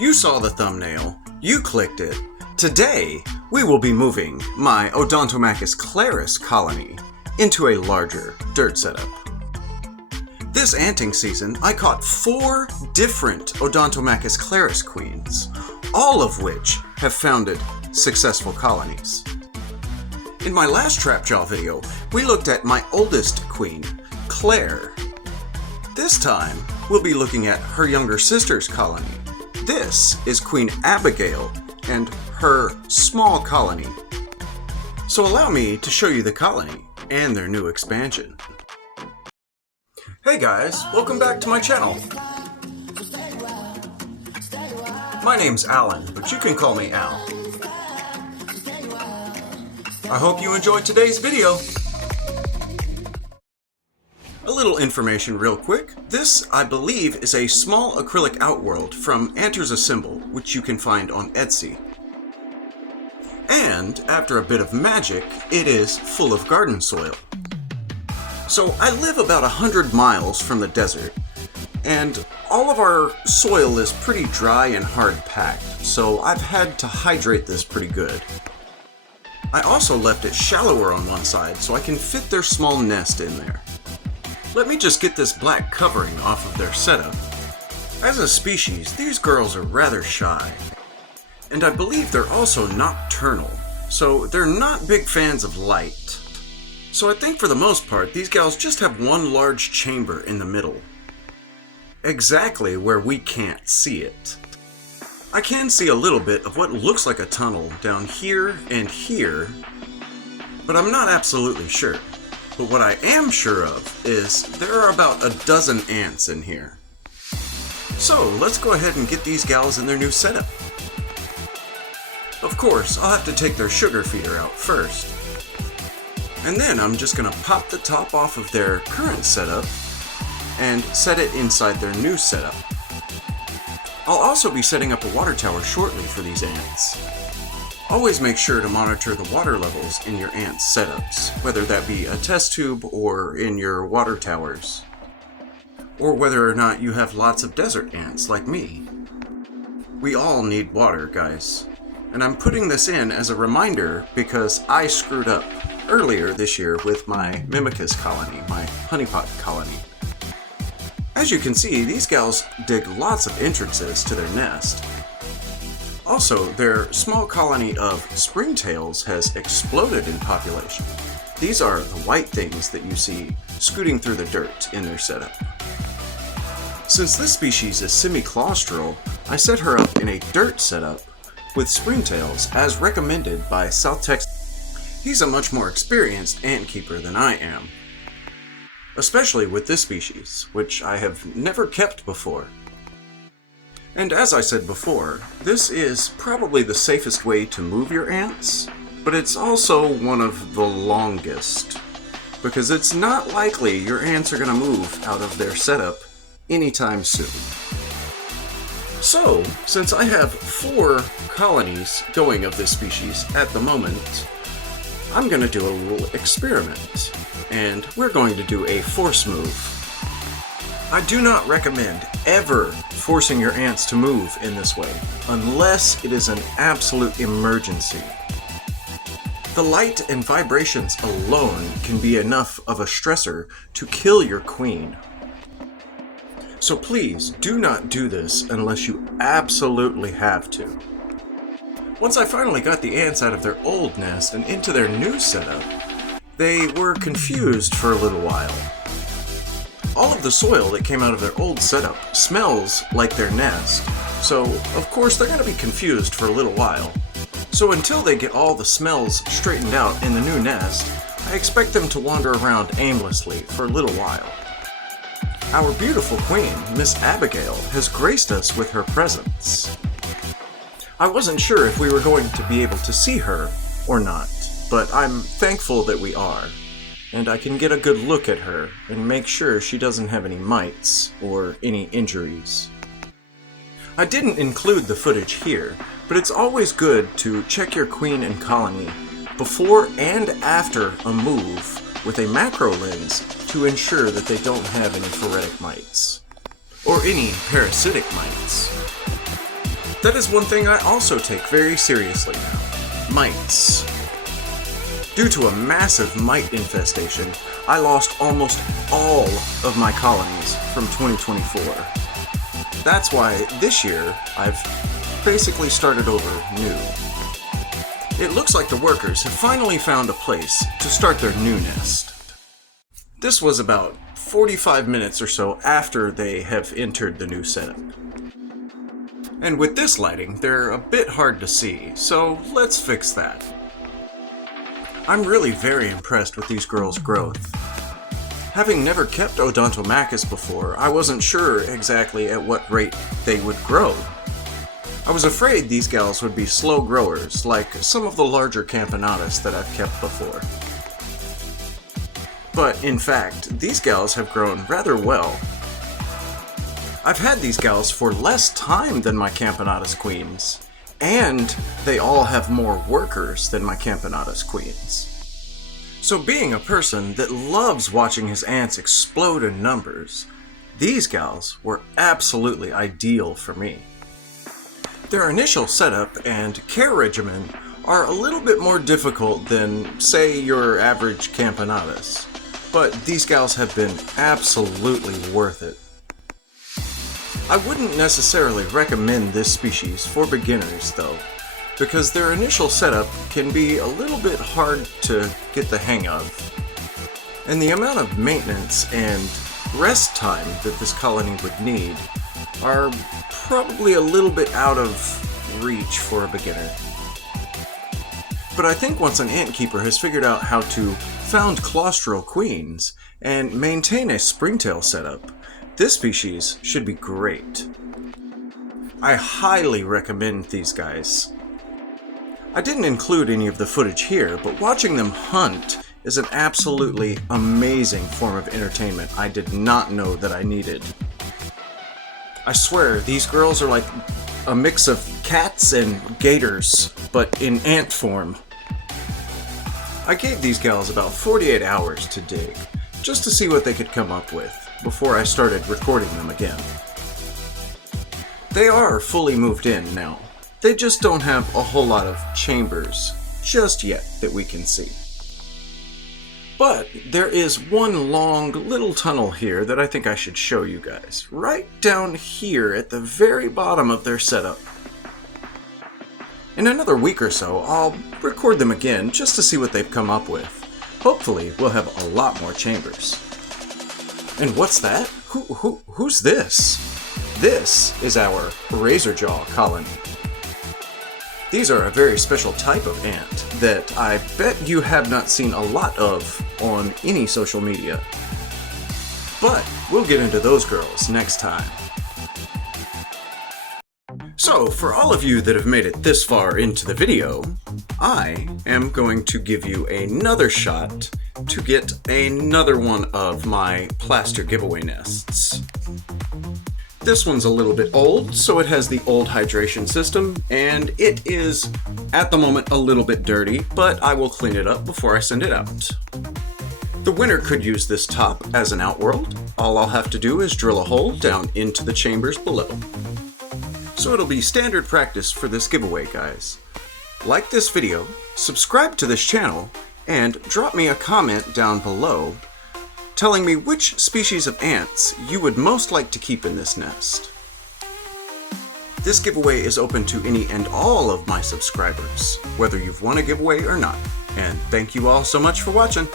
You saw the thumbnail, you clicked it. Today, we will be moving my O.Clarus colony into a larger dirt setup. This anting season, I caught 4 different O.Clarus queens, all of which have founded successful colonies. In my last Trapjaw video, we looked at my oldest queen, Claire. This time, we'll be looking at her younger sister's colony. This is Queen Abigail and her small colony. So allow me to show you the colony and their new expansion. Hey guys, welcome back to my channel. My name's Alan, but you can call me Al. I hope you enjoyed today's video. A little information real quick. This, I believe, is a small acrylic outworld from Antlers Assemble, which you can find on Etsy. And, after a bit of magic, it is full of garden soil. So I live about 100 miles from the desert, and all of our soil is pretty dry and hard-packed, so I've had to hydrate this pretty good. I also left it shallower on one side so I can fit their small nest in there. Let me just get this black covering off of their setup. As a species, these girls are rather shy. And I believe they're also nocturnal, so they're not big fans of light. So I think for the most part, these gals just have one large chamber in the middle. Exactly where we can't see it. I can see a little bit of what looks like a tunnel down here and here, but I'm not absolutely sure. But what I am sure of is there are about a dozen ants in here. So let's go ahead and get these gals in their new setup. Of course, I'll have to take their sugar feeder out first. And then I'm just going to pop the top off of their current setup and set it inside their new setup. I'll also be setting up a water tower shortly for these ants. Always make sure to monitor the water levels in your ants' setups, whether that be a test tube or in your water towers, or whether or not you have lots of desert ants like me. We all need water, guys. And I'm putting this in as a reminder because I screwed up earlier this year with my Mimicus colony, my honeypot colony. As you can see, these gals dig lots of entrances to their nest. Also, their small colony of springtails has exploded in population. These are the white things that you see scooting through the dirt in their setup. Since this species is semi-claustral, I set her up in a dirt setup with springtails as recommended by South Texas. He's a much more experienced ant keeper than I am, especially with this species, which I have never kept before. And as I said before, this is probably the safest way to move your ants, but it's also one of the longest, because it's not likely your ants are going to move out of their setup anytime soon. So, since I have 4 colonies going of this species at the moment, I'm going to do a little experiment, and we're going to do a force move. I do not recommend ever forcing your ants to move in this way, unless it is an absolute emergency. The light and vibrations alone can be enough of a stressor to kill your queen. So please do not do this unless you absolutely have to. Once I finally got the ants out of their old nest and into their new setup, they were confused for a little while. All of the soil that came out of their old setup smells like their nest, so of course they're going to be confused for a little while. So until they get all the smells straightened out in the new nest, I expect them to wander around aimlessly for a little while. Our beautiful queen, Miss Abigail, has graced us with her presence. I wasn't sure if we were going to be able to see her or not, but I'm thankful that we are. And I can get a good look at her and make sure she doesn't have any mites or any injuries. I didn't include the footage here, but it's always good to check your queen and colony before and after a move with a macro lens to ensure that they don't have any phoretic mites, or any parasitic mites. That is one thing I also take very seriously now. Mites. Due to a massive mite infestation, I lost almost all of my colonies from 2024. That's why this year I've basically started over new. It looks like the workers have finally found a place to start their new nest. This was about 45 minutes or so after they have entered the new setup. And with this lighting, they're a bit hard to see, so let's fix that. I'm really very impressed with these girls' growth. Having never kept Odontomachus before, I wasn't sure exactly at what rate they would grow. I was afraid these gals would be slow growers, like some of the larger Camponotus that I've kept before. But in fact, these gals have grown rather well. I've had these gals for less time than my Camponotus queens, and they all have more workers than my Camponotus queens. So being a person that loves watching his ants explode in numbers, these gals were absolutely ideal for me. Their initial setup and care regimen are a little bit more difficult than, say, your average Camponotus, but these gals have been absolutely worth it. I wouldn't necessarily recommend this species for beginners though, because their initial setup can be a little bit hard to get the hang of. And the amount of maintenance and rest time that this colony would need are probably a little bit out of reach for a beginner. But I think once an ant keeper has figured out how to found claustral queens and maintain a springtail setup, this species should be great. I highly recommend these guys. I didn't include any of the footage here, but watching them hunt is an absolutely amazing form of entertainment I did not know that I needed. I swear, these girls are like a mix of cats and gators, but in ant form. I gave these gals about 48 hours to dig, just to see what they could come up with, before I started recording them again. They are fully moved in now. They just don't have a whole lot of chambers just yet that we can see. But there is one long little tunnel here that I think I should show you guys, right down here at the very bottom of their setup. In another week or so, I'll record them again just to see what they've come up with. Hopefully, we'll have a lot more chambers. And what's that? Who's this? This is our razorjaw colony. These are a very special type of ant that I bet you have not seen a lot of on any social media. But we'll get into those girls next time. So, for all of you that have made it this far into the video, I am going to give you another shot to get another one of my plaster giveaway nests. This one's a little bit old, so it has the old hydration system, and it is, at the moment, a little bit dirty, but I will clean it up before I send it out. The winner could use this top as an outworld. All I'll have to do is drill a hole down into the chambers below. So it'll be standard practice for this giveaway, guys. Like this video, subscribe to this channel, and drop me a comment down below telling me which species of ants you would most like to keep in this nest. This giveaway is open to any and all of my subscribers, whether you've won a giveaway or not. And thank you all so much for watching.